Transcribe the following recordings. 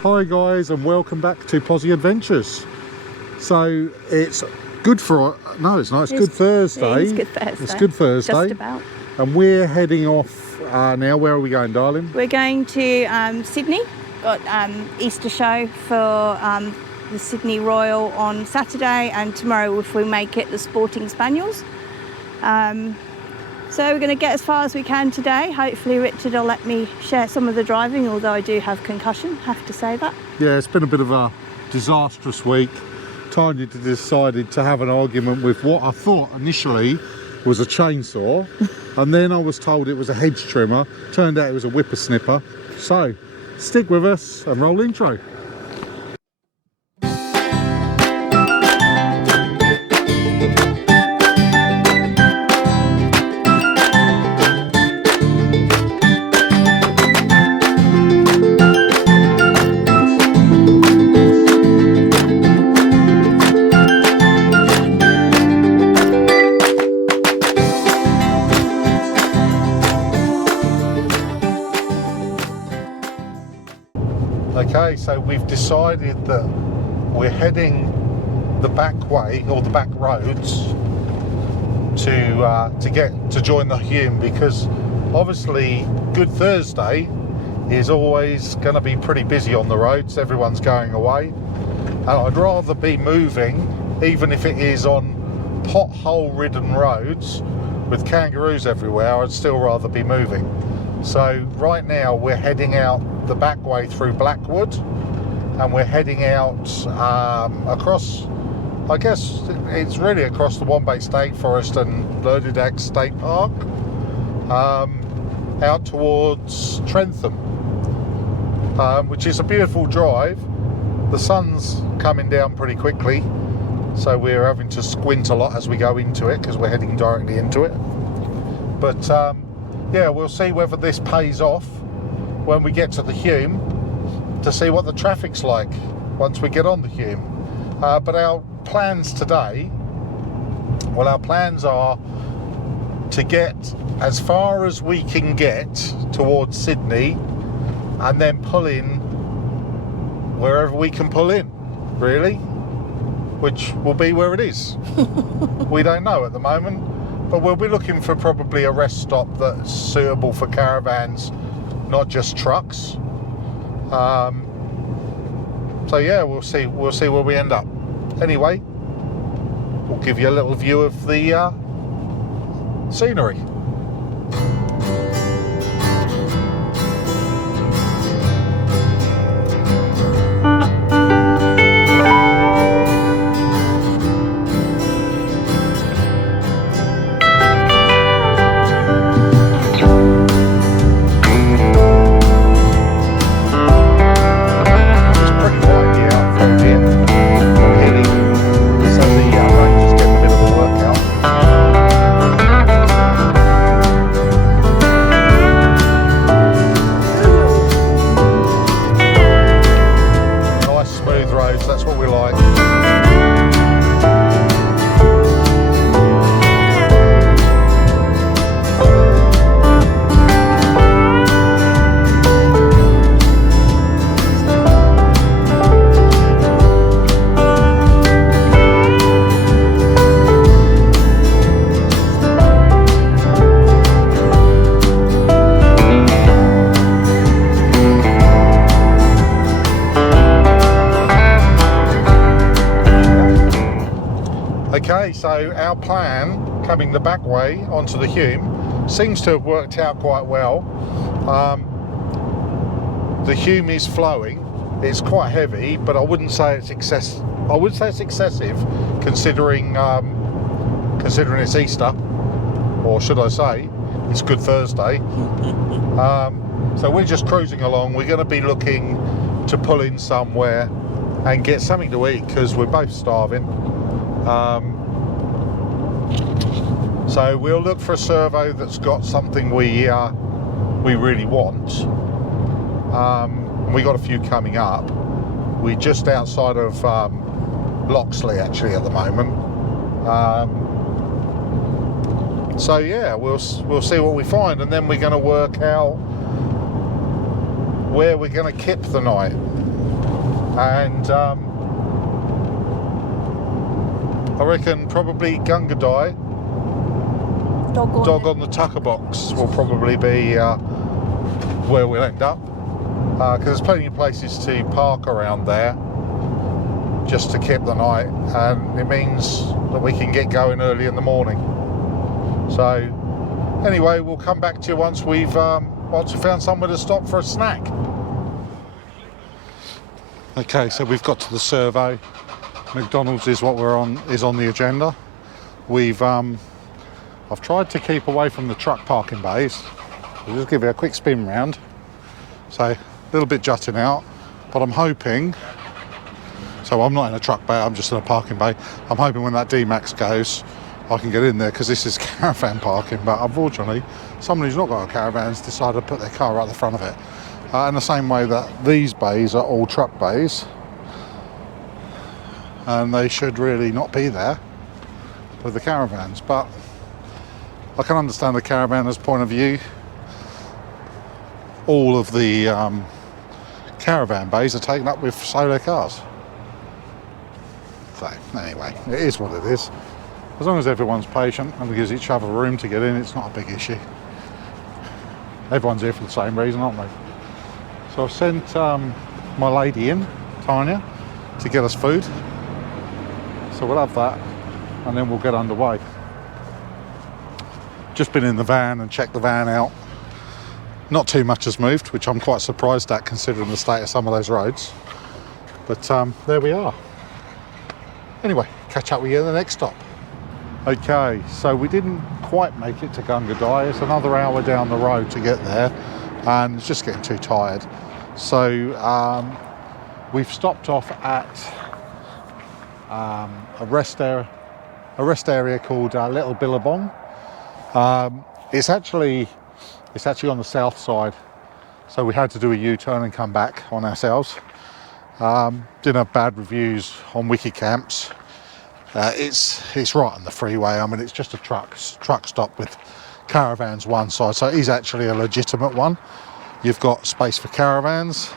Hi guys, and welcome back to Posy Adventures. So it's good for no, it's not. It's Good Thursday. It's Good Thursday. It's Good Thursday. Just about. And we're heading off now. Where are we going, darling? We're going to Sydney. Got Easter show for the Sydney Royal on Saturday, and tomorrow, if we make it, the Sporting Spaniels. So we're going to get as far as we can today. Hopefully Richard will let me share some of the driving, although I do have concussion, have to say that. Yeah, it's been a bit of a disastrous week. Tanya decided to have an argument with what I thought initially was a chainsaw, and then I was told it was a hedge trimmer. Turned out it was a whippersnipper. So stick with us and roll intro. Okay, so we've decided that we're heading the back way, or the back roads, to join the Hume, because obviously Good Thursday is always going to be pretty busy on the roads. Everyone's going away, and I'd rather be moving, even if it is on pothole-ridden roads with kangaroos everywhere. I'd still rather be moving. So right now we're heading out the back way through Blackwood, and we're heading out across, I guess it's really across the Wombay State Forest and Lurdidach State Park, out towards Trentham, which is a beautiful drive. The sun's coming down pretty quickly, so we're having to squint a lot as we go into it because we're heading directly into it. But yeah, we'll see whether this pays off when we get to the Hume, to see what the traffic's like once we get on the Hume. But our plans today, well, our plans are to get as far as we can get towards Sydney, and then pull in wherever we can pull in, really, which will be where it is. We don't know at the moment, but we'll be looking for probably a rest stop that's suitable for caravans, not just trucks. So yeah, we'll see where we end up. Anyway, we'll give you a little view of the scenery. Okay, so our plan coming the back way onto the Hume seems to have worked out quite well. The Hume is flowing. It's quite heavy, but I wouldn't say it's excessive. I would say it's excessive, considering it's Easter, or should I say, it's Good Thursday. So we're just cruising along. We're going to be looking to pull in somewhere and get something to eat because we're both starving. So we'll look for a servo that's got something we really want. We got a few coming up. We're just outside of Loxley actually at the moment. So yeah, we'll see what we find, and then we're going to work out where we're going to kip the night. and I reckon probably Gungadai, dog on the tucker box, will probably be where we'll end up, because there's plenty of places to park around there just to keep the night, and it means that we can get going early in the morning. So anyway, we'll come back to you once we've found somewhere to stop for a snack. Okay, so we've got to the servo. McDonald's is what is on the agenda. I've tried to keep away from the truck parking bays. We'll just give it a quick spin round. So a little bit jutting out, but I'm hoping, so I'm not in a truck bay, I'm just in a parking bay. I'm hoping when that D-Max goes, I can get in there, because this is caravan parking, but unfortunately, someone who's not got a caravan has decided to put their car right at the front of it. In the same way that these bays are all truck bays, and they should really not be there with the caravans, but I can understand the caravanner's point of view. All of the caravan bays are taken up with solo cars. So anyway, it is what it is. As long as everyone's patient and gives each other room to get in, it's not a big issue. Everyone's here for the same reason, aren't they? So I've sent my lady in, Tanya, to get us food. So we'll have that and then we'll get underway. Just been in the van and checked the van out. Not too much has moved, which I'm quite surprised at considering the state of some of those roads. But there we are. Anyway, catch up with you at the next stop. Okay, so we didn't quite make it to Gungadai. It's another hour down the road to get there, and it's just getting too tired. So we've stopped off at a rest area called Little Billabong. It's actually on the south side, so we had to do a U-turn and come back on ourselves. Didn't have bad reviews on Hipcamp. It's right on the freeway. I mean, it's just a truck stop with caravans one side, so it is actually a legitimate one. You've got space for caravans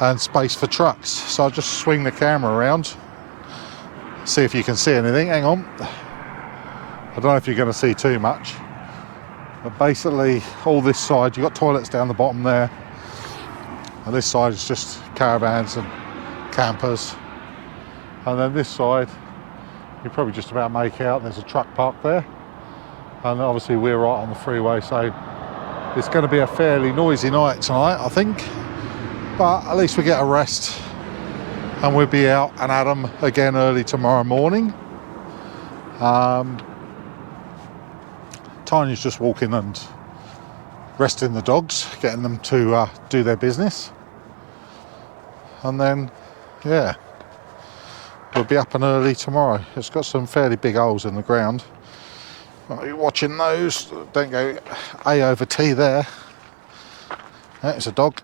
and space for trucks. So I'll just swing the camera around, see if you can see anything. Hang on. I don't know if you're going to see too much, but basically all this side, you've got toilets down the bottom there, and this side is just caravans and campers, and then this side you probably just about make out there's a truck park there, and obviously we're right on the freeway, so it's going to be a fairly noisy night tonight, I think, but at least we get a rest and we'll be out and at 'em again early tomorrow morning. Tanya's just walking and resting the dogs, getting them to do their business, and then yeah, we'll be up and early tomorrow. It's got some fairly big holes in the ground. I'll be watching those. Don't go A over T there. It's a dog.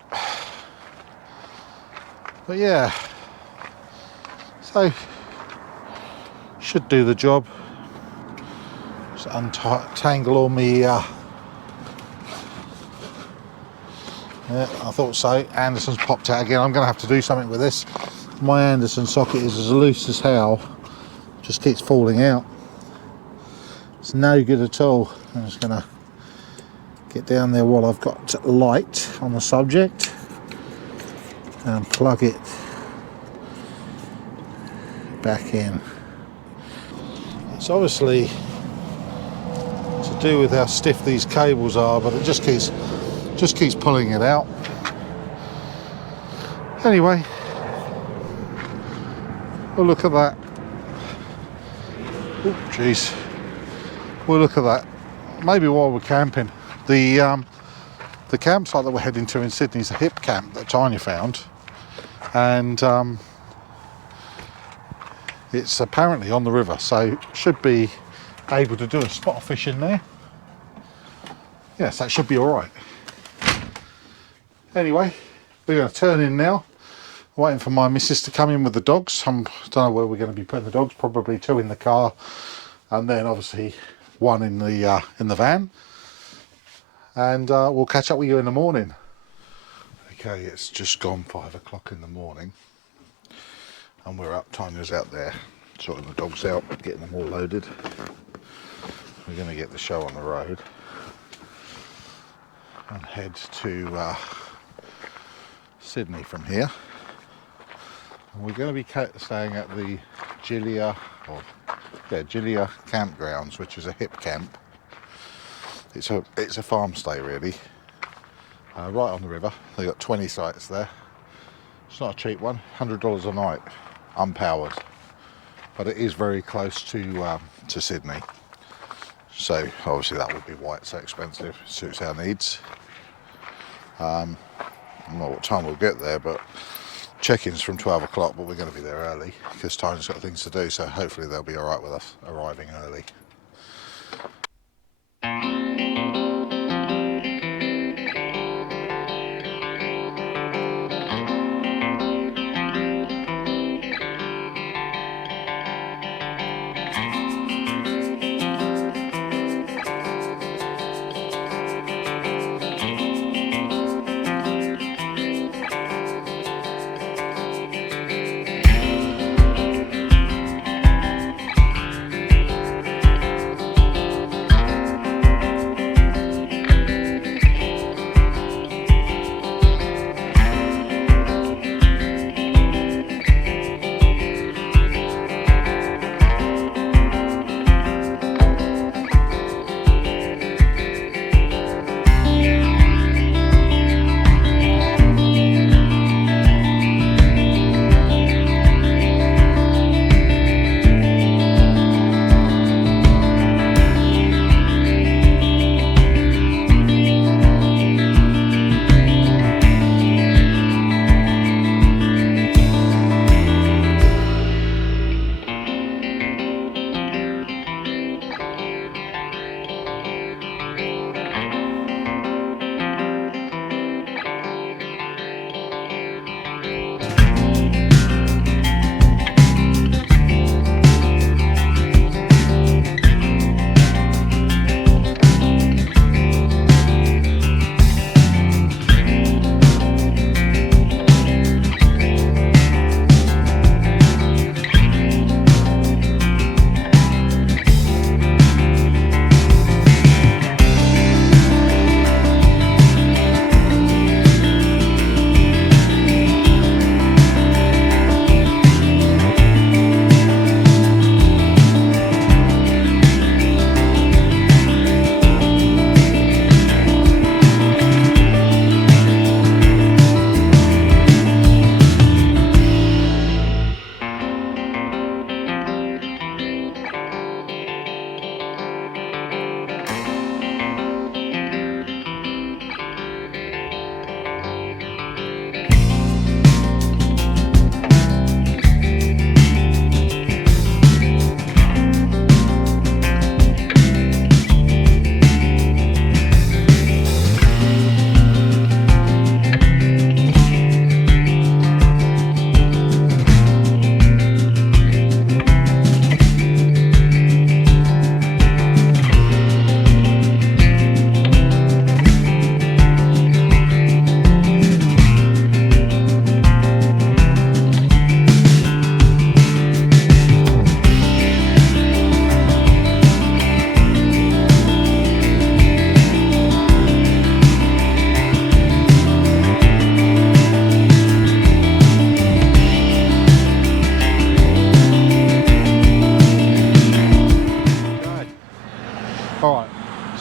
But yeah, so should do the job. Just untangle all me. Yeah, I thought so. Anderson's popped out again. I'm going to have to do something with this. My Anderson socket is as loose as hell. Just keeps falling out. It's no good at all. I'm just going to get down there while I've got light on the subject and plug it back in. It's obviously to do with how stiff these cables are, but it just keeps pulling it out. Anyway, well, look at that. Oh, jeez. Well, look at that. Maybe while we're camping, the campsite that we're heading to in Sydney is a Hipcamp that Tanya found, and it's apparently on the river, so should be able to do a spot fish in there. Yes, that should be all right. Anyway, we're going to turn in now. Waiting for my missus to come in with the dogs. I don't know where we're going to be putting the dogs. Probably 2 in the car, and then obviously 1 in the van. And we'll catch up with you in the morning. Okay, it's just gone 5 o'clock in the morning. And we're up. Tanya's out there sorting the dogs out, getting them all loaded. We're going to get the show on the road and head to Sydney from here. And we're going to be staying at the Jila campgrounds, which is a Hipcamp. It's a farm stay really, right on the river. They've got 20 sites there. It's not a cheap one, $100 a night, unpowered, but it is very close to Sydney. So obviously that would be why it's so expensive. It suits our needs. I don't know what time we'll get there, but check-in's from 12 o'clock, but we're going to be there early because Tanya's got things to do, so hopefully they'll be alright with us arriving early.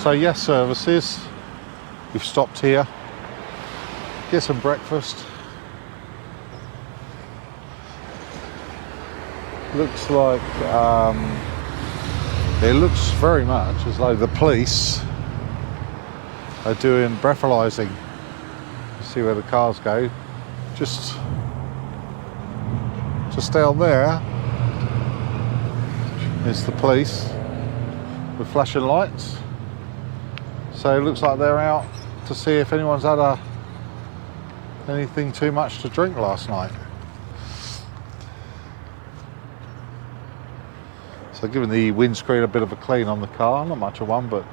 So yes, services. We've stopped here, get some breakfast. Looks like it looks very much as though the police are doing breathalyzing. See where the cars go. Just down there is the police with flashing lights. So it looks like they're out to see if anyone's had anything too much to drink last night. So giving the windscreen a bit of a clean on the car, not much of one, but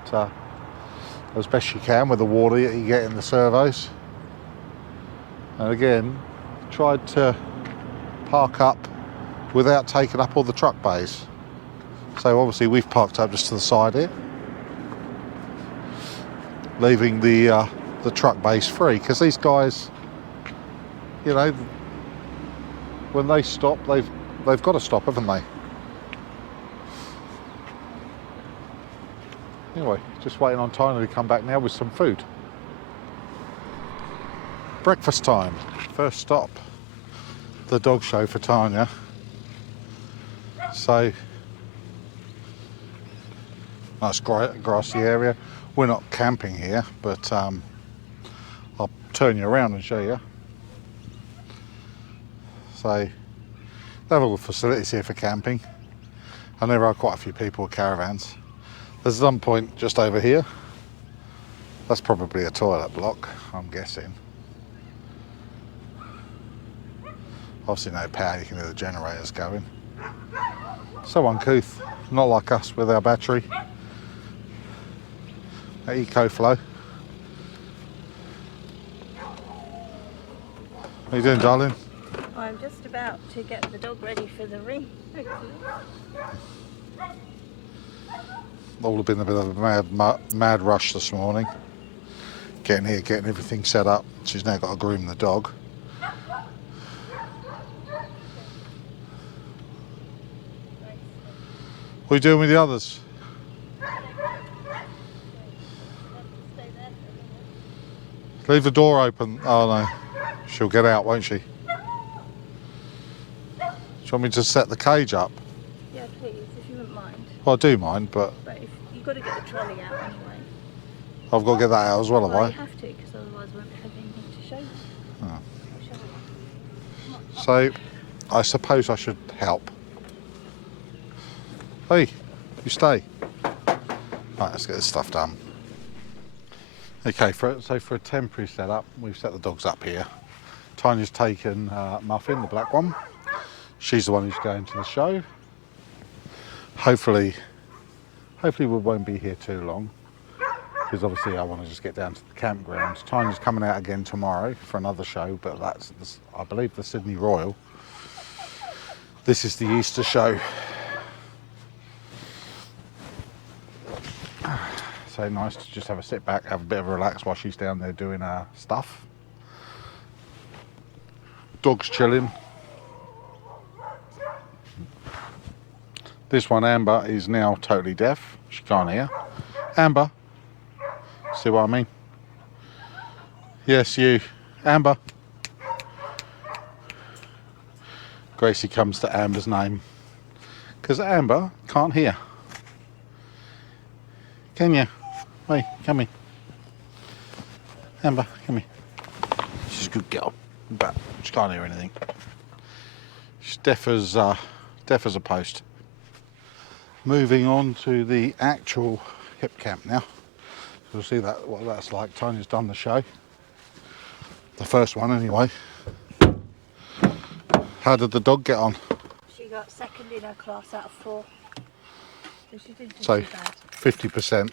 as best you can with the water that you get in the servos. And again, tried to park up without taking up all the truck bays. So obviously we've parked up just to the side here, leaving the truck bays free, because these guys, you know, when they stop, they've got to stop, haven't they? Anyway, just waiting on Tanya to come back now with some food. Breakfast time. First stop, the dog show for Tanya. So, nice grassy area. We're not camping here, but I'll turn you around and show you. So, they have all the facilities here for camping, and there are quite a few people with caravans. There's one point just over here. That's probably a toilet block, I'm guessing. Obviously no power, you can hear the generators going. So uncouth, not like us with our battery. EcoFlow. What are you doing, darling? I'm just about to get the dog ready for the ring. All have been a bit of a mad rush this morning. Getting here, getting everything set up. She's now got to groom the dog. What are you doing with the others? Leave the door open. Oh no, she'll get out, won't she? Do you want me to set the cage up? Yeah, please, if you wouldn't mind. Well, I do mind, but But if, you've got to get the trolley out anyway. I've got to get that out as well, have Well, I? you have to, because otherwise I won't have anything to show you. Oh. I'll show you. So, I suppose I should help. Hey, you stay. Right, let's get this stuff done. Okay, so for a temporary setup, we've set the dogs up here. Tanya's taken Muffin, the black one. She's the one who's going to the show. Hopefully we won't be here too long, because obviously I want to just get down to the campground. Tanya's coming out again tomorrow for another show, but that's, I believe, the Sydney Royal. This is the Easter show. So nice to just have a sit back, have a bit of a relax while she's down there doing her stuff. Dog's chilling. This one, Amber, is now totally deaf. She can't hear. Amber, see what I mean? Yes, you. Amber. Gracie comes to Amber's name because Amber can't hear. Can you? Hey, come here. Amber, come here. She's a good girl, but she can't hear anything. She's deaf as a post. Moving on to the actual Hipcamp now. You'll see what that's like. Tanya's done the show. The first one anyway. How did the dog get on? She got second in her class out of 4. So she didn't do So too bad. 50%.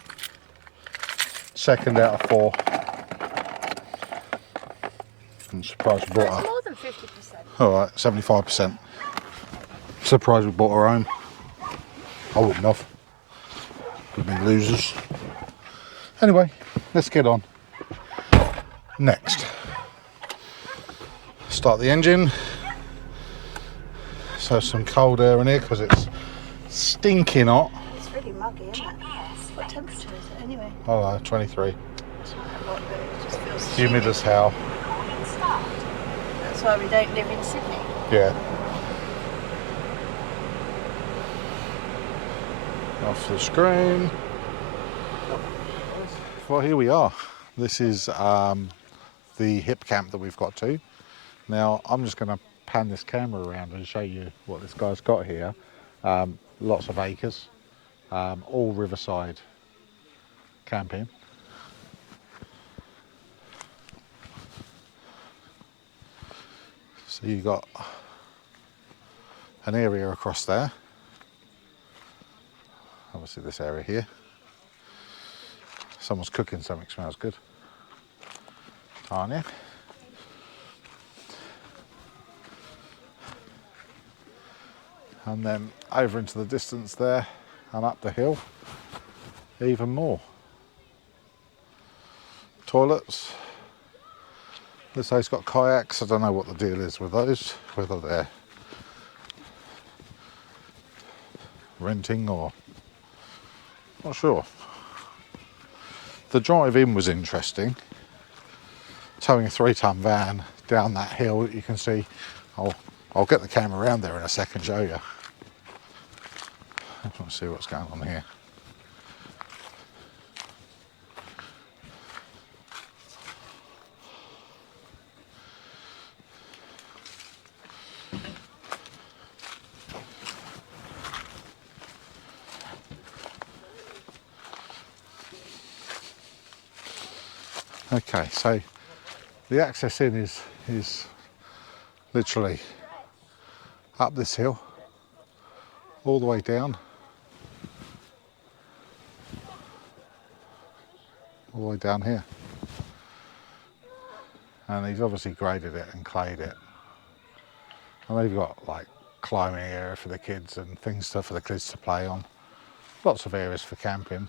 Second out of 4. I'm surprised we bought That's her. more than 50%. Alright, 75%. Surprised we bought her home. I wouldn't have. We'd be losers. Anyway, let's get on. Next. Start the engine. So some cold air in here because it's stinking hot. It's really muggy, isn't it? What temperature is it anyway? Oh, 23. It's not a lot, but it just feels Humid as hell. That's why we don't live in Sydney. Yeah. Off the screen. Well, here we are. This is the Hipcamp that we've got to. Now, I'm just going to pan this camera around and show you what this guy's got here. Lots of acres, all riverside camping. So you've got an area across there. Obviously this area here. Someone's cooking something, smells good. Tanya. and then over into the distance there and up the hill even more. Toilets. This place got kayaks. I don't know what the deal is with those, whether they're renting or not sure. The drive in was interesting. Towing a 3-ton van down that hill, you can see. I'll get the camera around there in a second, show you. Let's see what's going on here. Okay, so the access in is literally up this hill, all the way down, all the way down here. And he's obviously graded it and clayed it. And they've got like climbing area for the kids and things for the kids to play on. Lots of areas for camping.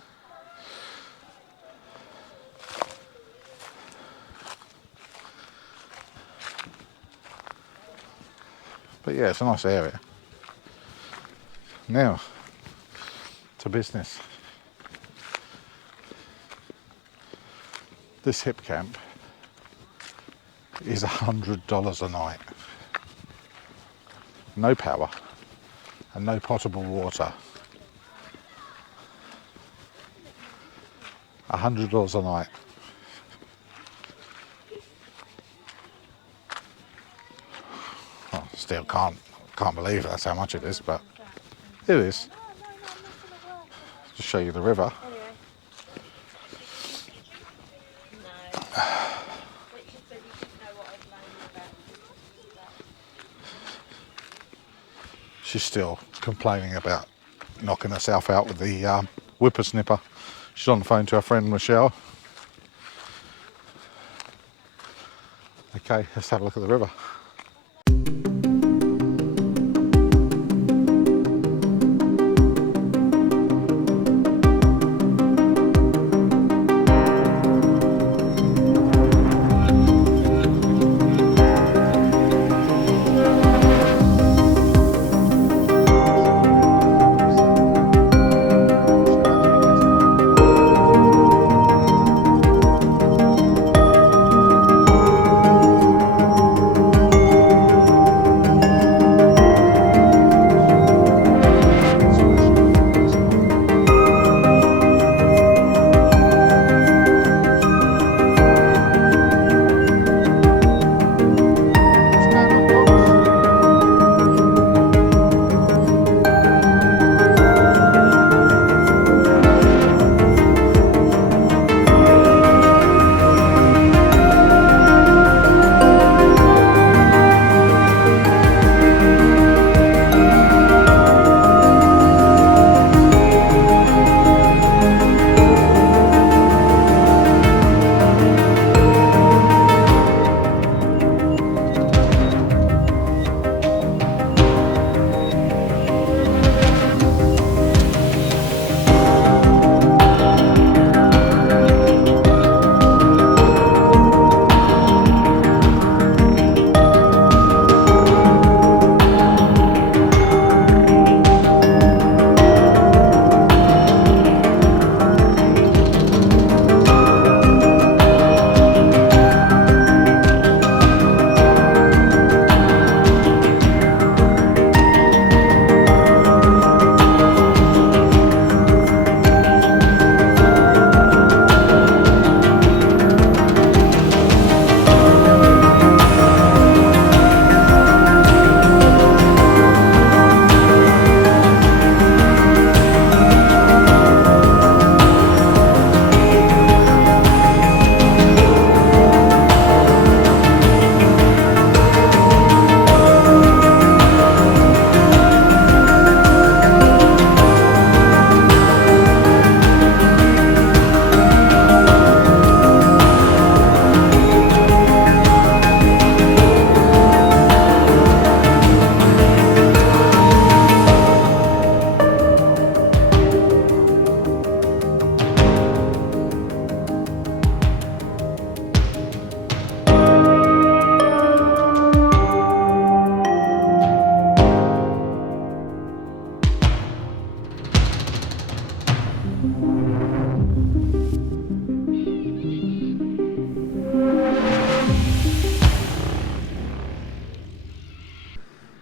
But yeah, it's a nice area. Now, to business. This Hipcamp is $100 a night. No power and no potable water. $100 a night. Still can't believe that's how much it is, but it is. Just show you the river. She's still complaining about knocking herself out with the whippersnipper. She's on the phone to her friend Michelle. Okay, let's have a look at the river.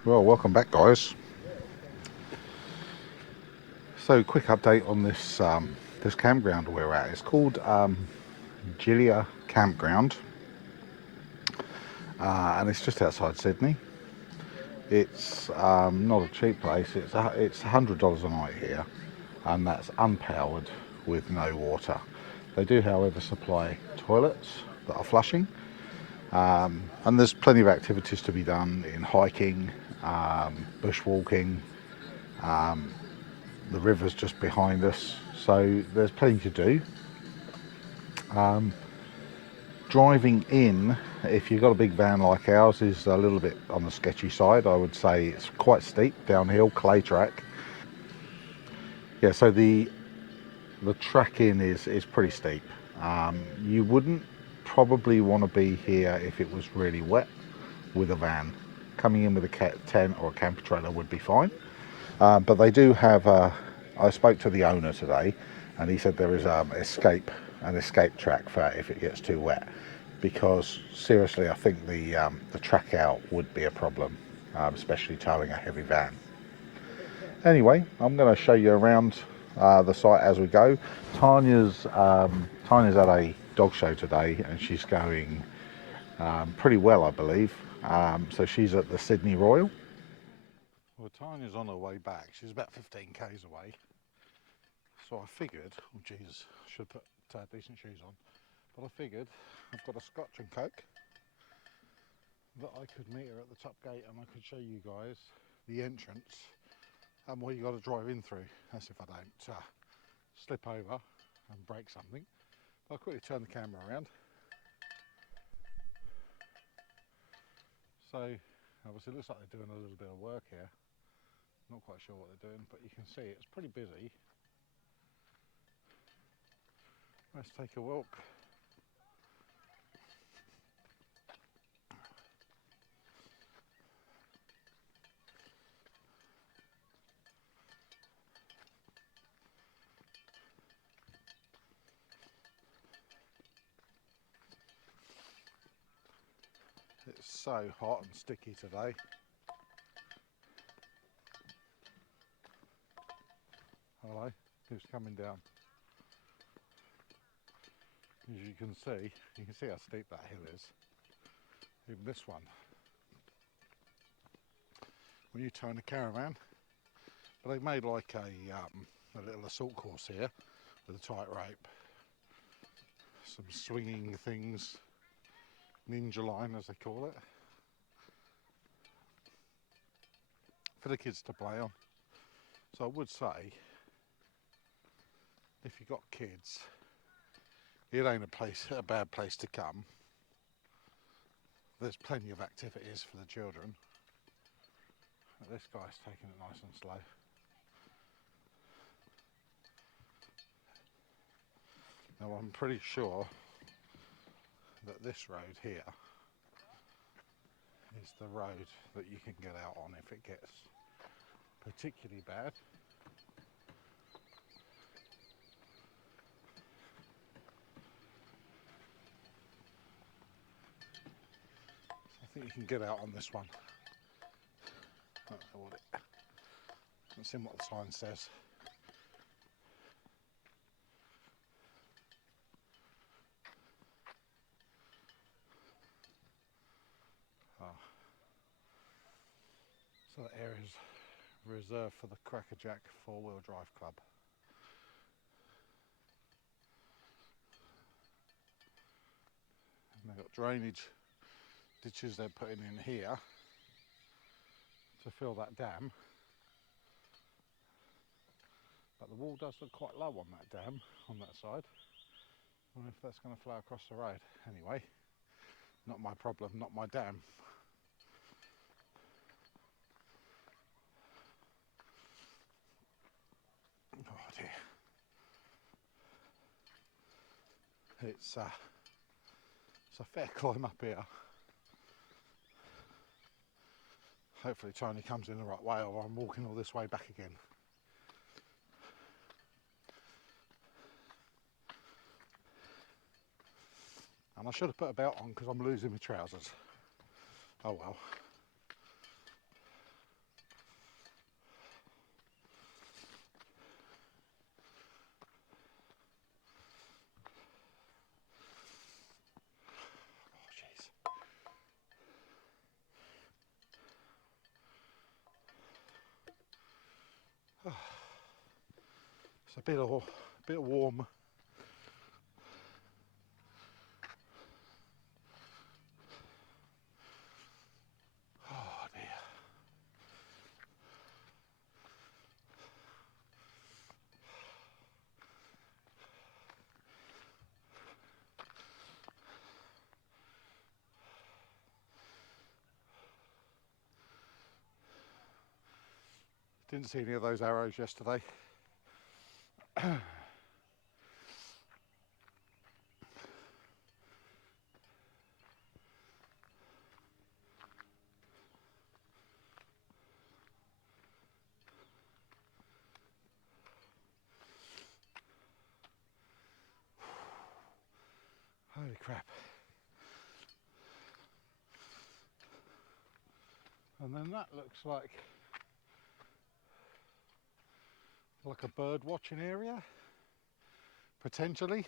Well, welcome back, guys. So, quick update on this campground we're at. It's called Jila Campground, and it's just outside Sydney. It's not a cheap place. It's $100 a night here, and that's unpowered with no water. They do, however, supply toilets that are flushing, and there's plenty of activities to be done in hiking, bushwalking. The river's just behind us, so there's plenty to do. Driving in, if you've got a big van like ours, is a little bit on the sketchy side. I would say it's quite steep, downhill, clay track. Yeah, so the track in is pretty steep. You wouldn't probably want to be here if it was really wet with a van. Coming in with a tent or a camper trailer would be fine. But they do have. I spoke to the owner today, and he said there is an escape track for if it gets too wet. Because seriously, I think the track out would be a problem, especially towing a heavy van. Anyway, I'm going to show you around the site as we go. Tanya's at a dog show today, and she's going pretty well, I believe. So she's at the Sydney Royal. Well, Tanya's on her way back. She's about 15 k's away. So I figured, oh Jesus, I should put decent shoes on. But I figured I've got a Scotch and Coke that I could meet her at the top gate, and I could show you guys the entrance and what you got to drive in through. That's if I don't slip over and break something. I'll quickly turn the camera around. So obviously it looks like they're doing a little bit of work here. Not quite sure what they're doing, but you can see it's pretty busy. Let's take a walk. It's so hot and sticky today. Hello, who's coming down? As you can see how steep that hill is. Even this one. When you turn the caravan, but they've made like a little assault course here with a tight rope, some swinging things, ninja line as they call it, for the kids to play on. So I would say, if you've got kids, it ain't a bad place to come. There's plenty of activities for the children. But this guy's taking it nice and slow. Now I'm pretty sure that this road here is the road that you can get out on if it gets particularly bad. I think you can get out on this one. Let's see what the sign says. So that area is reserved for the Crackerjack 4-wheel drive club. And they've got drainage ditches they're putting in here to fill that dam. But the wall does look quite low on that dam, on that side. I wonder if that's going to flow across the road. Anyway, not my problem, not my dam. Oh dear. It's a fair climb up here. Hopefully Tony comes in the right way, or I'm walking all this way back again. And I should have put a belt on because I'm losing my trousers. Oh well. It's a bit warm. Oh dear. Didn't see any of those arrows yesterday. Holy crap. And then that looks like a bird watching area, potentially.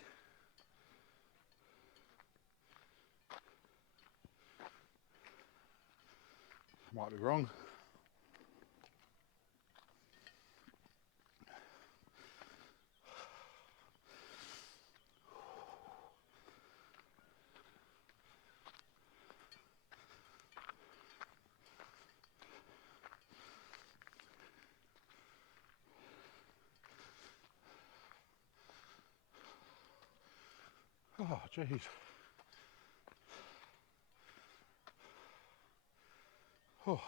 Might be wrong. Oh, jeez. Oh,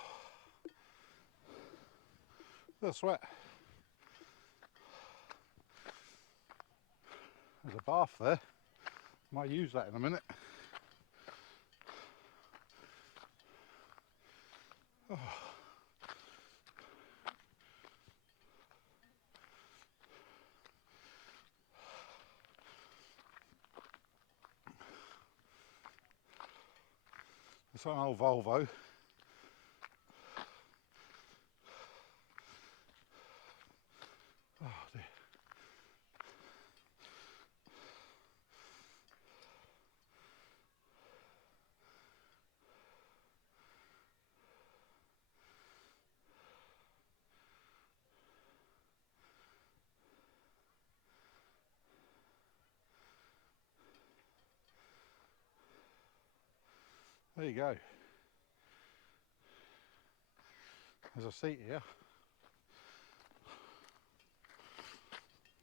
the sweat. There's a bath there. Might use that in a minute. Oh. It's an old Volvo. Oh dear. There you go. There's a seat here.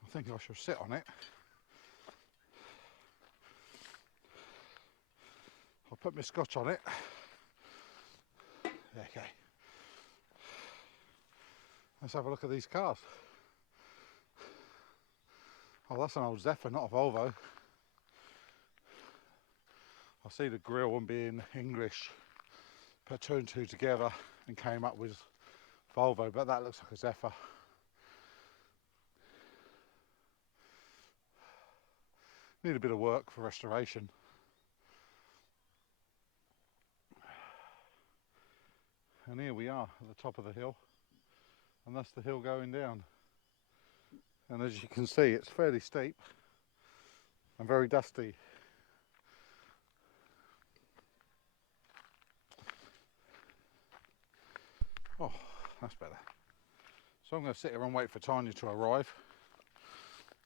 I think I shall sit on it. I'll put my scotch on it. Okay. Let's have a look at these cars. Oh, that's an old Zephyr, not a Volvo. I see the grille one being English. Put two and two together and came up with Volvo, but that looks like a Zephyr. Need a bit of work for restoration. And here we are at the top of the hill, and that's the hill going down. And as you can see, it's fairly steep and very dusty. Oh, that's better. So I'm going to sit here and wait for Tanya to arrive.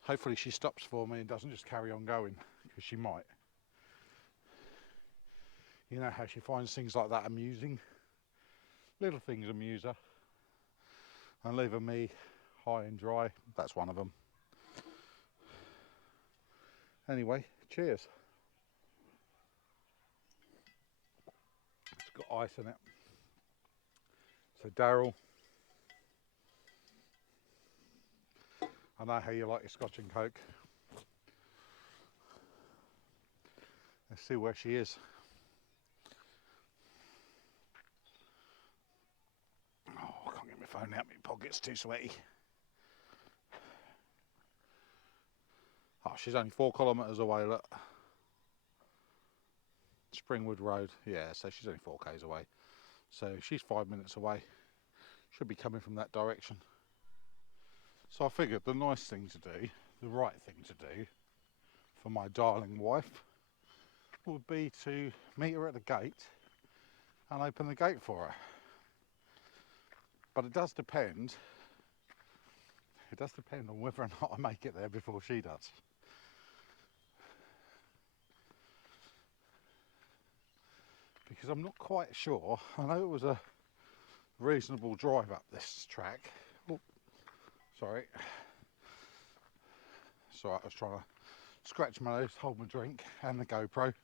Hopefully she stops for me and doesn't just carry on going, because she might. You know how she finds things like that amusing. Little things amuse her. And leaving me high and dry, that's one of them. Anyway, cheers. It's got ice in it. So Daryl, I know how you like your Scotch and Coke. Let's see where she is. Oh, I can't get my phone out, my pocket's too sweaty. Oh, she's only 4 kilometres away, look. Springwood Road, yeah, so she's only 4 k's away. So she's 5 minutes away. Should be coming from that direction. So I figured the nice thing to do, the right thing to do for my darling wife would be to meet her at the gate and open the gate for her. But it does depend It does depend on whether or not I make it there before she does. Because I'm not quite sure. I know it was a reasonable drive up this track. Oh, sorry. Sorry, I was trying to scratch my nose, hold my drink and the GoPro.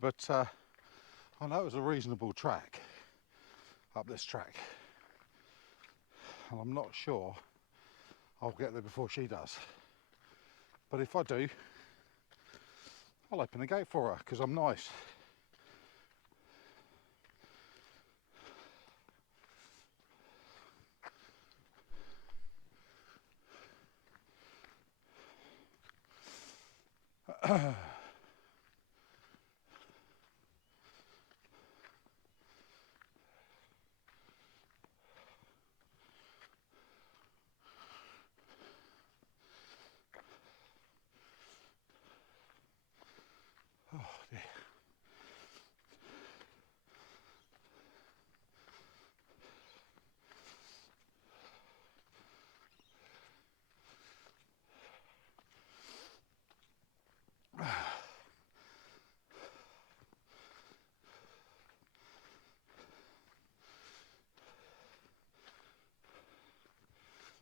But I know it was a reasonable track up this track. And I'm not sure I'll get there before she does. But if I do, I'll open the gate for her because I'm nice. Oh dear.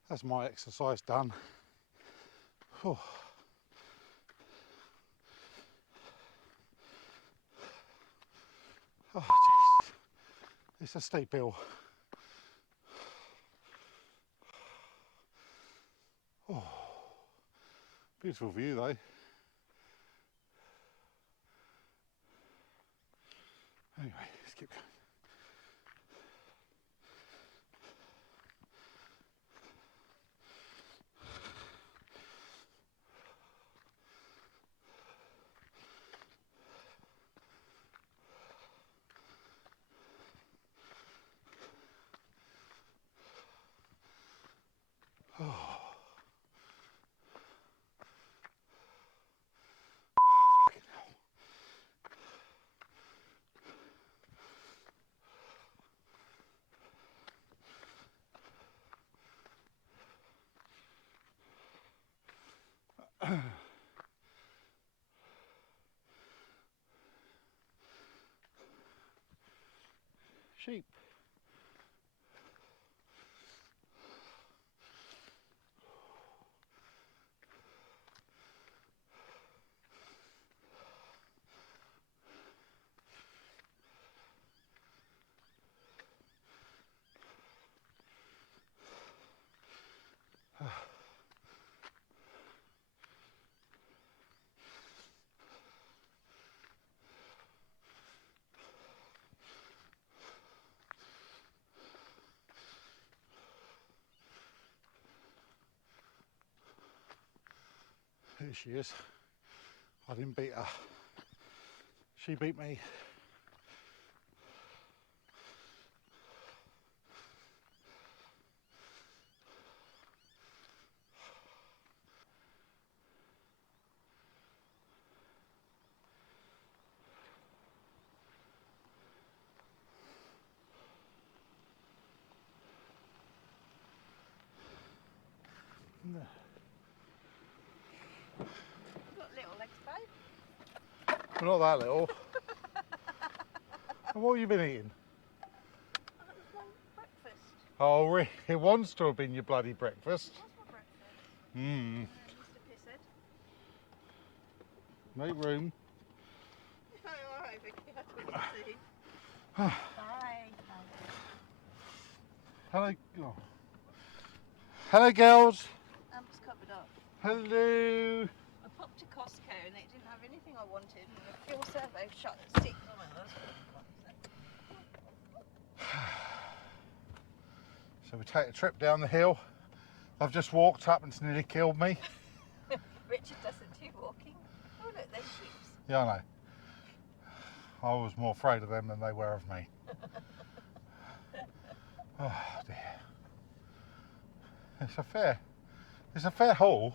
That's my exercise done. Oh. Oh, jeez. It's a steep hill. Oh, beautiful view though. Anyway, let's keep going. Oh. Fucking hell. Sheep. Here she is. I didn't beat her. She beat me. No. You've got little legs, babe. Well, not that little. And what have you been eating? That was my breakfast. Oh, really? It wants to have been your bloody breakfast. That's my breakfast. Mmm. Mr. Pisshead. Make room. Oh, alright, Vicky. That's what you see. Bye. Hello. Oh. Hello, girls. I'm just covered up. Hello. I popped to Costco and it didn't have anything I wanted. And the fuel servo shut at 6. Oh my God. So we take a trip down the hill. I've just walked up and it's nearly killed me. Richard doesn't do walking. Oh look, there's sheep. Yeah, I know. I was more afraid of them than they were of me. Oh dear. It's a fair haul.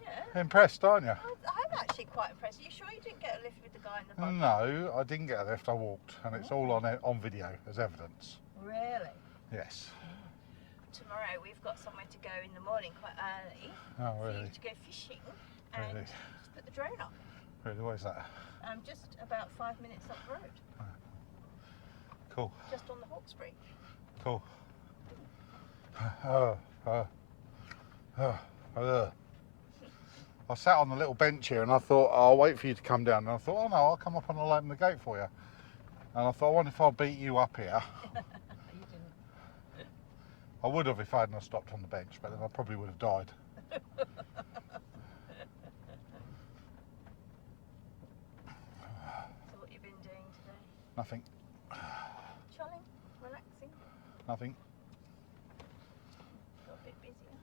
Yeah. Impressed, aren't you? I'm actually quite impressed. Are you sure you didn't get a lift with the guy in the buggy? No, I didn't get a lift. I walked, and it's all on video as evidence. Really? Yes. tomorrow we've got somewhere to go in the morning quite early. Oh, really? For you to go fishing and Really? just put the drone up. Really, where's that? Just about 5 minutes up the road. Cool. Just on the Hawkesbury. Cool. I sat on the little bench here and I thought, oh, I'll wait for you to come down. And I thought, oh no, I'll come up and I'll open the gate for you. And I thought, I wonder if I'll beat you up here. You didn't. I would have if I hadn't stopped on the bench, but then I probably would have died. So what you been doing today? Nothing. Chilling? Relaxing? Nothing. Got a bit busier.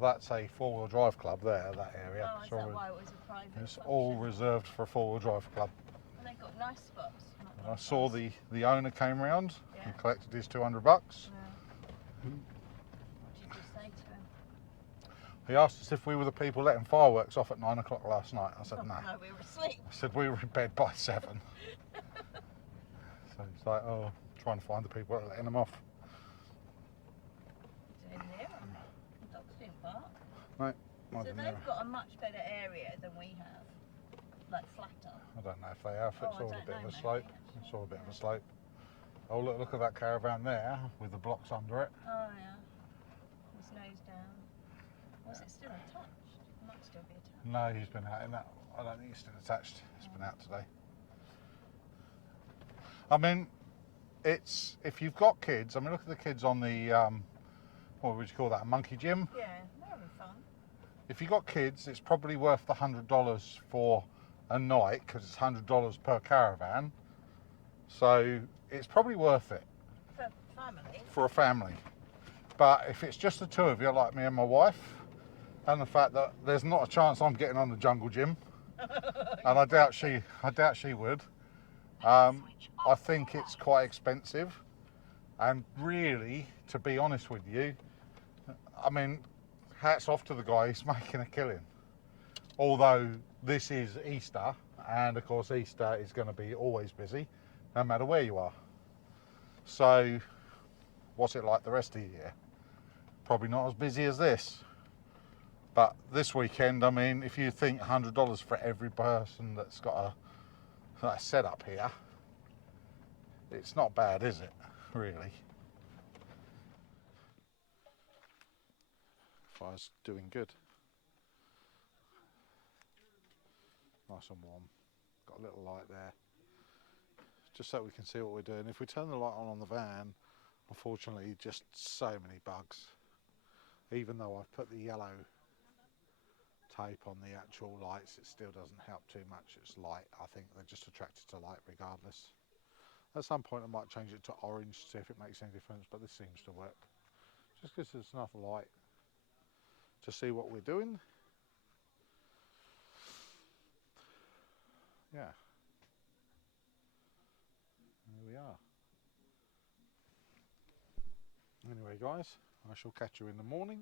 That's a four-wheel drive club there, that area. Oh, is that why it was a private It's function? all reserved for a four-wheel drive club. And they've got nice spots. And I saw the owner came round Yeah. and collected his $200. Yeah. What did you say to him? He asked us if we were the people letting fireworks off at 9 o'clock last night. I said no. No, we were asleep. I said we were in bed by 7. So he's like, oh, trying to find the people that are letting them off. Is it in there? The dogs didn't bark. Right. So they've got a much better area than we have, like flatter. I don't know if they have. It's Oh, I all a don't bit know, of a maybe, slope. actually. It's all a bit of a slope. Oh, look at that caravan there with the blocks under it. Oh yeah. His nose down. Was it still attached? It might still be attached. No, he's been out in that. I don't think he's still attached. He's been out today. I mean, it's if you've got kids. I mean, look at the kids on the what would you call that? A monkey gym. Yeah, they're having fun. If you've got kids, it's probably worth the $100 for a night because it's $100 per caravan. So it's probably worth it For family. for a family. But if it's just the two of you, like me and my wife, and the fact that there's not a chance I'm getting on the jungle gym, and I doubt she would. I think it's quite expensive, and really, to be honest with you, I mean, hats off to the guy. He's making a killing. Although this is Easter, and of course Easter is going to be always busy, no matter where you are. So, what's it like the rest of the year? Probably not as busy as this. But this weekend, I mean, if you think $100 for every person that's got a setup here, it's not bad, is it? Really. Fire's doing good. Nice and warm. Got a little light there. Just so we can see what we're doing. If we turn the light on the van, unfortunately, just so many bugs. Even though I've put the yellow tape on the actual lights, it still doesn't help too much. It's light. I think they're just attracted to light regardless. At some point I might change it to orange to see if it makes any difference, but this seems to work. Just gives us enough light to see what we're doing. Yeah. There we are. Anyway guys, I shall catch you in the morning.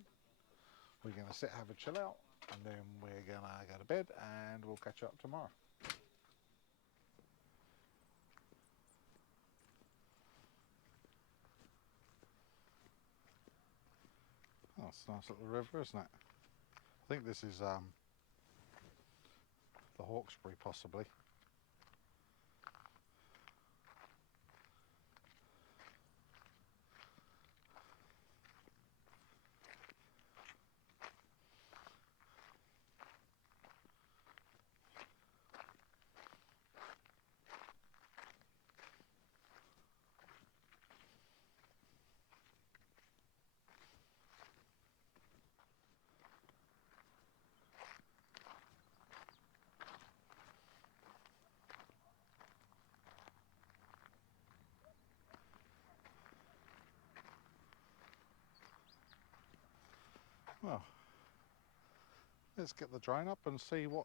We're going to sit, have a chill out, and then we're going to go to bed, and we'll catch up tomorrow. Oh, it's a nice little river, isn't it? I think this is the Hawkesbury, possibly. Well, let's get the drone up and see what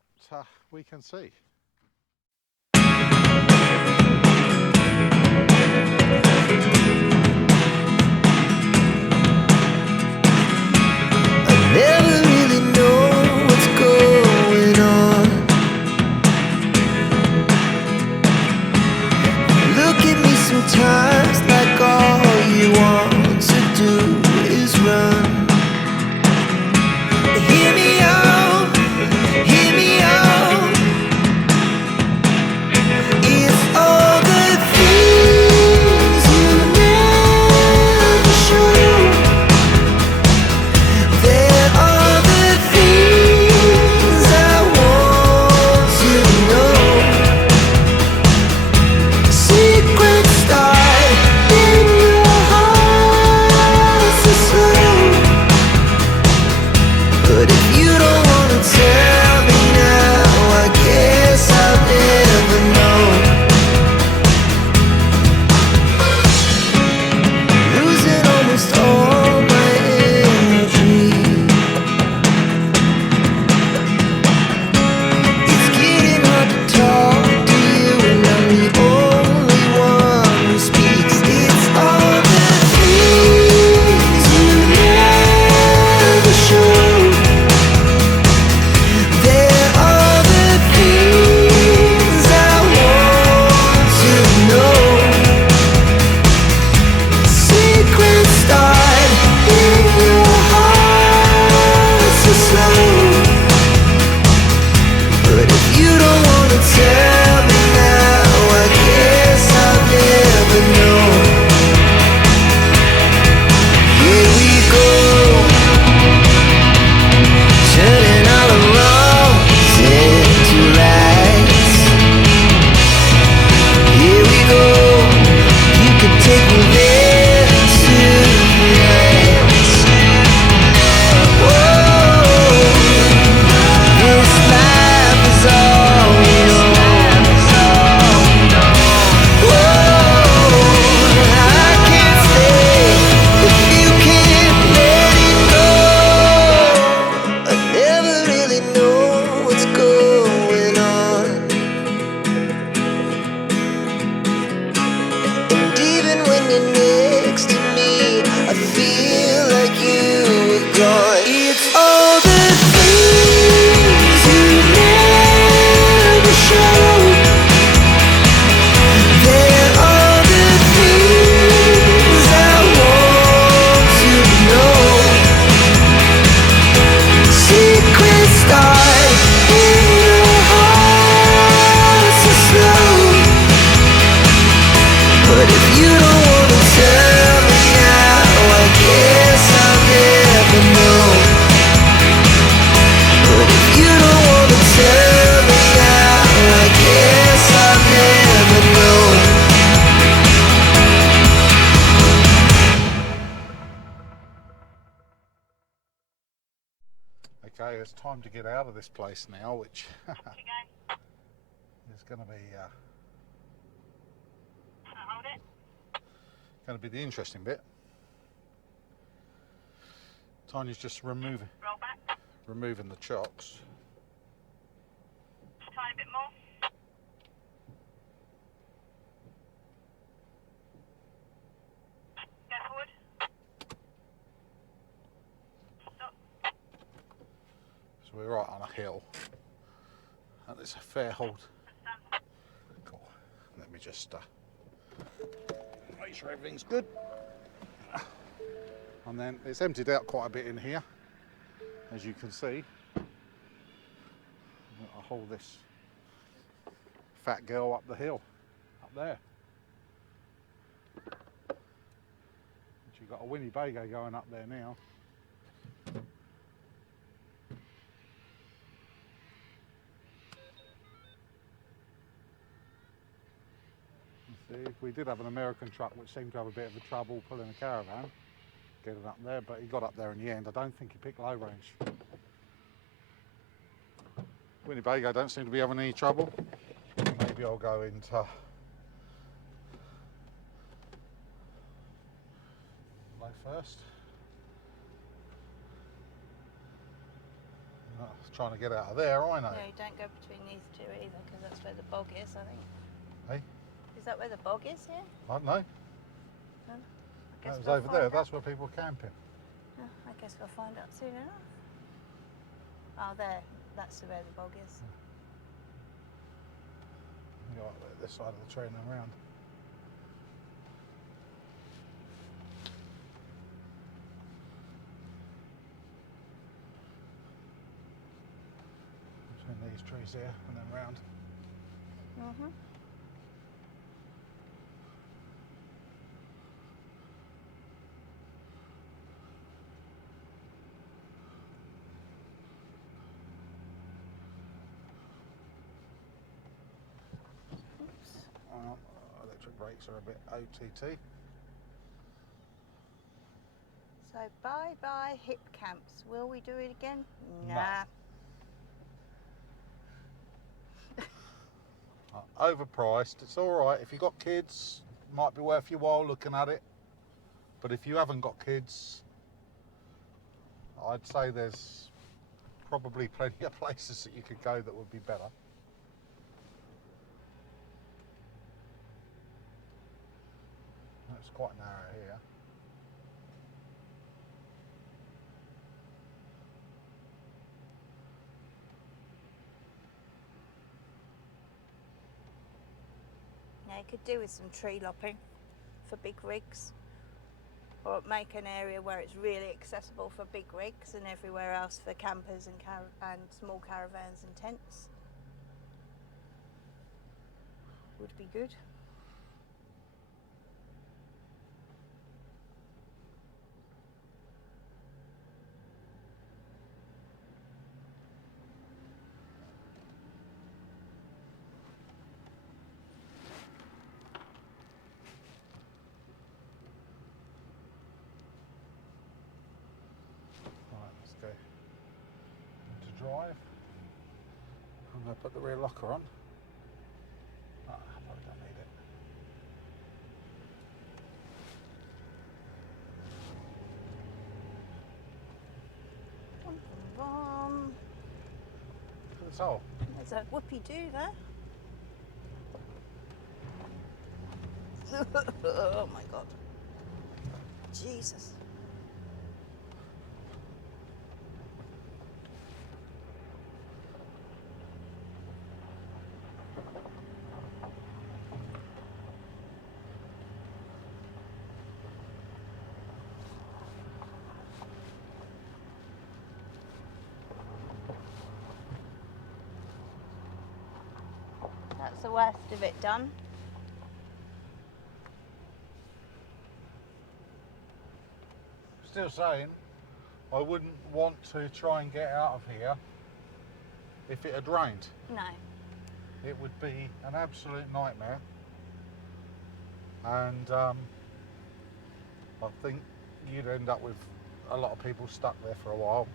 we can see. I never really know what's going on. Look at me sometimes like all you want. you don't wanna tell me now, I guess I'll never know. But if you don't wanna tell me now, I guess I'll never know. Okay, it's time to get out of this place now, which is going to be the interesting bit. Tanya's just removing the chocks. Try a bit more. Go forward. Stop. So we're right on a hill, and it's a fair hold. Cool. Let me just make sure everything's good. And then it's emptied out quite a bit in here, as you can see. I'll hold this fat girl up the hill, up there. You've got a Winnebago going up there now. See, we did have an American truck which seemed to have a bit of a trouble pulling a caravan, getting up there, but he got up there in the end. I don't think he picked low range. Winnebago don't seem to be having any trouble. Maybe I'll go into low first. Oh, trying to get out of there, I know. No, don't go between these two either, because that's where the bog is, I think. Hey? Is that where the bog is here? I don't know. No? I That guess was we'll over there. find That's out. where people are camping. Oh, I guess we'll find out soon enough. Oh, there. That's where the bog is. You know, this side of the train and around. Between these trees here and then round. Mm-hmm. Electric brakes are a bit OTT. So bye-bye Hipcamps. Will we do it again? No. Nah. Overpriced. It's all right if you've got kids. Might be worth your while looking at it. But if you haven't got kids, I'd say there's probably plenty of places that you could go that would be better. It's quite narrow here. Yeah, you could do with some tree lopping for big rigs, or make an area where it's really accessible for big rigs and everywhere else for campers and small caravans and tents. Would be good. Right, let's go into drive. I'm going to put the rear locker on. I probably don't need it. Look at this hole. There's a whoopie-doo there. Oh my God. Jesus. That's the worst of it done. still saying I wouldn't want to try and get out of here if it had rained. No. It would be an absolute nightmare, and I think you'd end up with a lot of people stuck there for a while.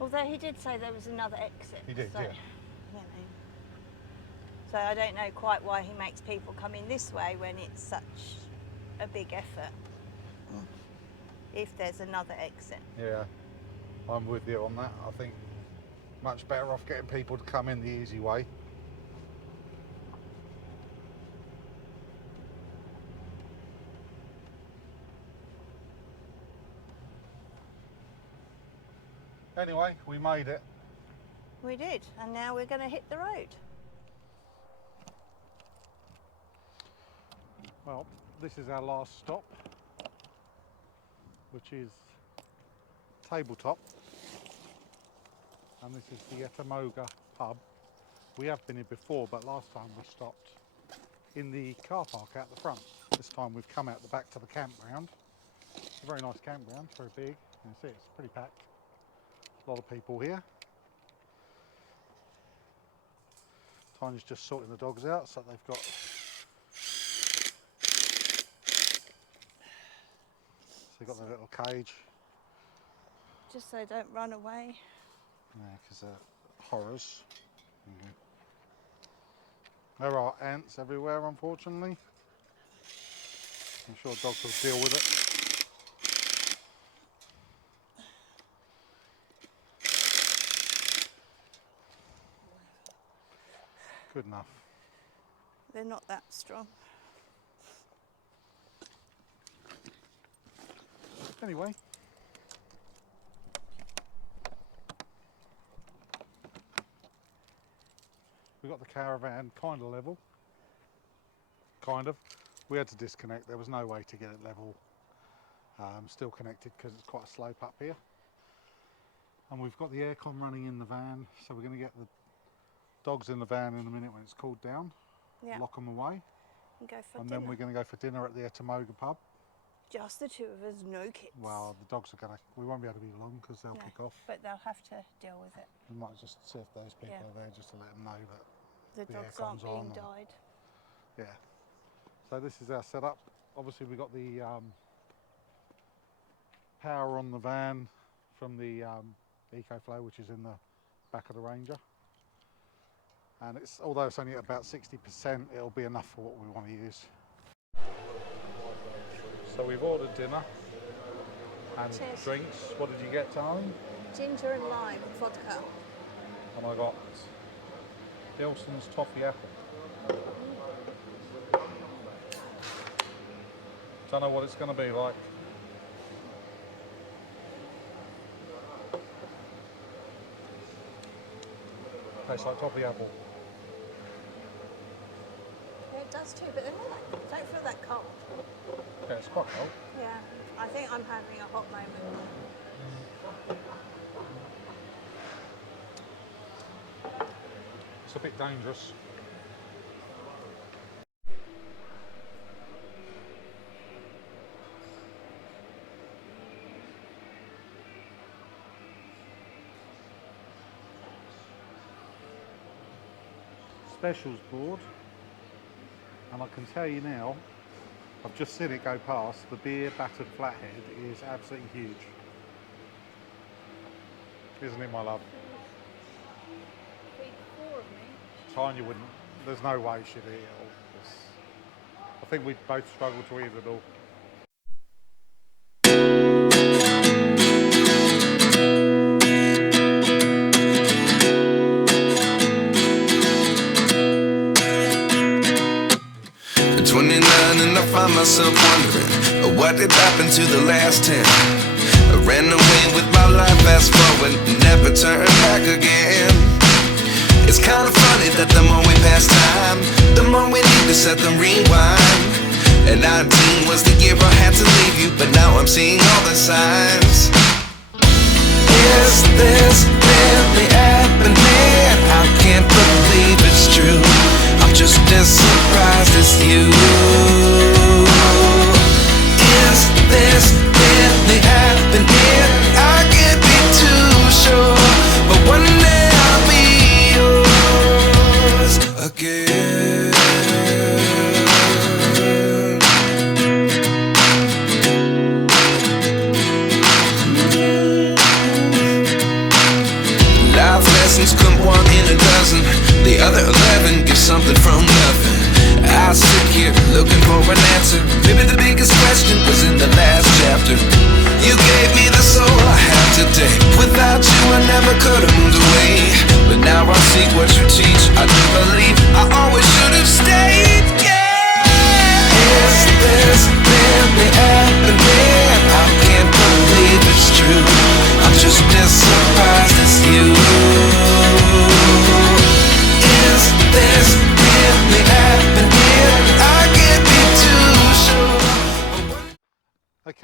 Although he did say there was another exit. He did, so, yeah. You know. So I don't know quite why he makes people come in this way when it's such a big effort. If there's another exit. Yeah, I'm with you on that. I think much better off getting people to come in the easy way. Anyway, we made it. We did, and now we're going to hit the road. Well, this is our last stop, which is Tabletop, and this is the Etamoga pub. We have been here before, but last time we stopped in the car park out the front. This time we've come out the back to the campground. It's a very nice campground, it's very big. You can see it's pretty packed. A lot of people here. Tiny's just sorting the dogs out, so they've got their little cage. Just so they don't run away. Yeah, because they're horrors. There are ants everywhere, unfortunately. I'm sure dogs will deal with it. Good enough. They're not that strong. Anyway, we got the caravan kind of level. Kind of. We had to disconnect. There was no way to get it level. Still connected because it's quite a slope up here. And we've got the aircon running in the van, so we're going to get the dogs in the van in a minute when it's cooled down. Yeah. Lock them away. And go for and dinner. then we're going to go for dinner at the Etamoga pub. Just the two of us, no kids. Well, the dogs are going to, we won't be able to be long because they'll No, kick off. But they'll have to deal with it. We might just see if those people are there just to let them know that The dogs aircon's aren't being on. dyed. Yeah. So this is our setup. Obviously we got the power on the van from the EcoFlow, which is in the back of the Ranger. And it's, although it's only at about 60%, it'll be enough for what we want to use. So we've ordered dinner and Cheers. drinks. What did you get, Tony? Ginger and lime vodka. And I got Ilson's toffee apple. Don't know what it's going to be like. Tastes like toffee apple. Yeah, it does too, but don't feel that cold. Yeah, it's quite cold. Yeah, I think I'm having a hot moment. It's a bit dangerous. Specials board, and I can tell you now, I've just seen it go past, the beer battered flathead is absolutely huge. Isn't it, my love? Tanya wouldn't, there's no way she'd eat it all. I think we'd both struggle to eat it all. At 29 and I find myself wondering what did happen to the last 10. I ran away with my life, fast forward, never turn back again. It's kind of funny that the more we pass time, the more we need to set them rewind. And 19 was the year I had to leave you, but now I'm seeing all the signs. Is this really happening? I can't believe it's true. I'm just as surprised as you. Is this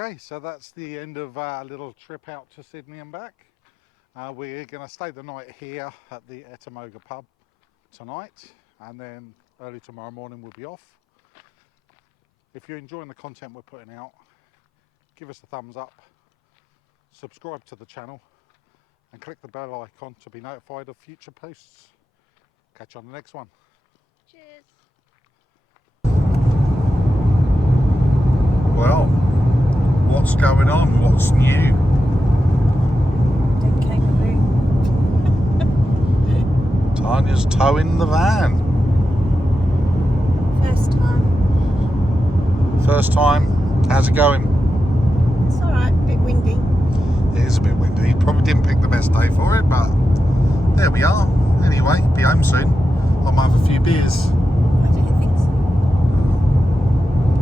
Okay, so that's the end of our little trip out to Sydney and back. We're going to stay the night here at the Etamoga pub tonight, and then early tomorrow morning we'll be off. If you're enjoying the content we're putting out, give us a thumbs up, subscribe to the channel, and click the bell icon to be notified of future posts. Catch you on the next one. Cheers. Well, what's going on? What's new? Dead kangaroo. Tanya's towing the van. First time. First time. How's it going? It's alright, a bit windy. It is a bit windy. Probably didn't pick the best day for it, but there we are. Anyway, be home soon. I might have a few beers.